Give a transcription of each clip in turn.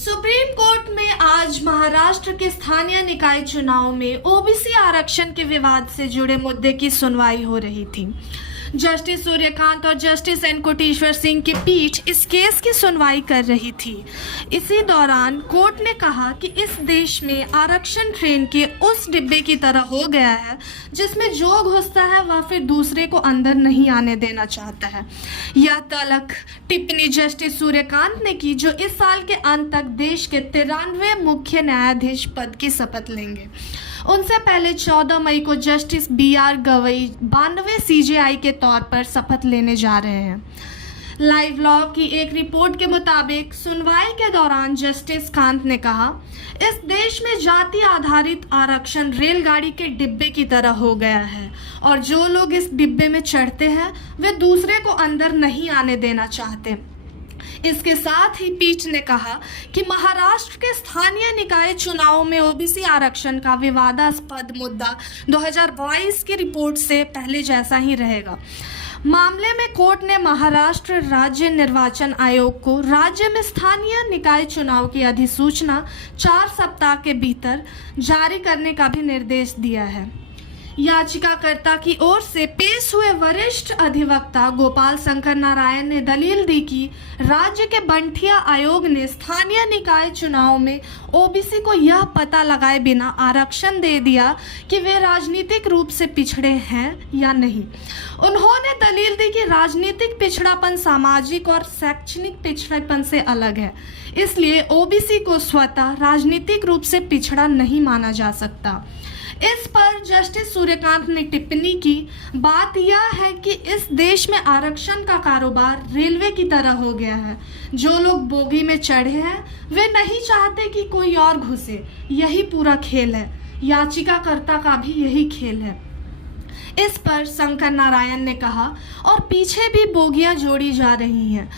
Supreme court में आज महाराष्ट्र के स्थानीय निकाय चुनाव में ओबीसी आरक्षण के विवाद से जुड़े मुद्दे की सुनवाई हो रही थी। जस्टिस सूर्यकांत और जस्टिस एन कोटेश्वर सिंह की पीठ इस केस की सुनवाई कर रही थी। इसी दौरान कोर्ट ने कहा कि इस देश में आरक्षण ट्रेन के उस डिब्बे की तरह हो गया है जिसमें जो घुसता है वह फिर दूसरे को अंदर नहीं आने देना चाहता है। यह तलक टिप्पणी जस्टिस सूर्यकांत ने की, जो इस साल के अंत तक देश के 93वें मुख्य न्यायाधीश पद की शपथ लेंगे। उनसे पहले 14 मई को जस्टिस BR गवई 92वें CJI के तौर पर शपथ लेने जा रहे हैं। लाइव लॉ की एक रिपोर्ट के मुताबिक सुनवाई के दौरान जस्टिस कांत ने कहा, इस देश में जाति आधारित आरक्षण रेलगाड़ी के डिब्बे की तरह हो गया है और जो लोग इस डिब्बे में चढ़ते हैं वे दूसरे को अंदर नहीं आने देना चाहते। इसके साथ ही पीठ ने कहा कि महाराष्ट्र के स्थानीय निकाय चुनावों में ओबीसी आरक्षण का विवादास्पद मुद्दा 2022 की रिपोर्ट से पहले जैसा ही रहेगा। मामले में कोर्ट ने महाराष्ट्र राज्य निर्वाचन आयोग को राज्य में स्थानीय निकाय चुनाव की अधिसूचना 4 सप्ताह के भीतर जारी करने का भी निर्देश दिया है। याचिकाकर्ता की ओर से पेश हुए वरिष्ठ अधिवक्ता गोपाल शंकर नारायण ने दलील दी कि राज्य के बंठिया आयोग ने स्थानीय निकाय चुनाव में ओबीसी को यह पता लगाए बिना आरक्षण दे दिया कि वे राजनीतिक रूप से पिछड़े हैं या नहीं। उन्होंने दलील दी कि राजनीतिक पिछड़ापन सामाजिक और शैक्षणिक पिछड़ेपन से अलग है, इसलिए ओबीसी को स्वतः राजनीतिक रूप से पिछड़ा नहीं माना जा सकता। इस पर जस्टिस सूर्यकांत ने टिप्पणी की, बात यह है कि इस देश में आरक्षण का कारोबार रेलवे की तरह हो गया है। जो लोग बोगी में चढ़े हैं वे नहीं चाहते कि कोई और घुसे। यही पूरा खेल है। याचिकाकर्ता का भी यही खेल है। इस पर शंकर नारायण ने कहा, और पीछे भी बोगियां जोड़ी जा रही हैं।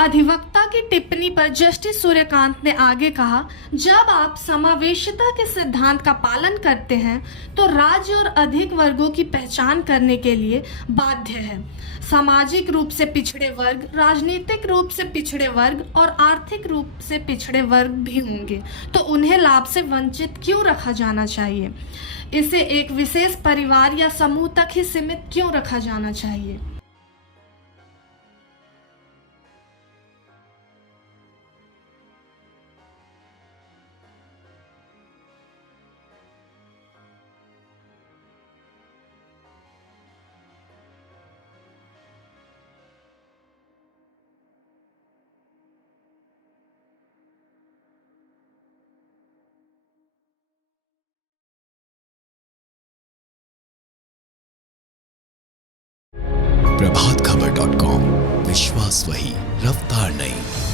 अधिवक्ता की टिप्पणी पर जस्टिस सूर्यकांत ने आगे कहा, जब आप समावेशिता के सिद्धांत का पालन करते हैं तो राज्य और अधिक वर्गों की पहचान करने के लिए बाध्य है। सामाजिक रूप से पिछड़े वर्ग, राजनीतिक रूप से पिछड़े वर्ग और आर्थिक रूप से पिछड़े वर्ग भी होंगे, तो उन्हें लाभ से वंचित क्यों रखा जाना चाहिए? इसे एक विशेष परिवार या समूह तक ही सीमित क्यों रखा जाना चाहिए? प्रभातखबर.com, विश्वास वही, रफ्तार नहीं।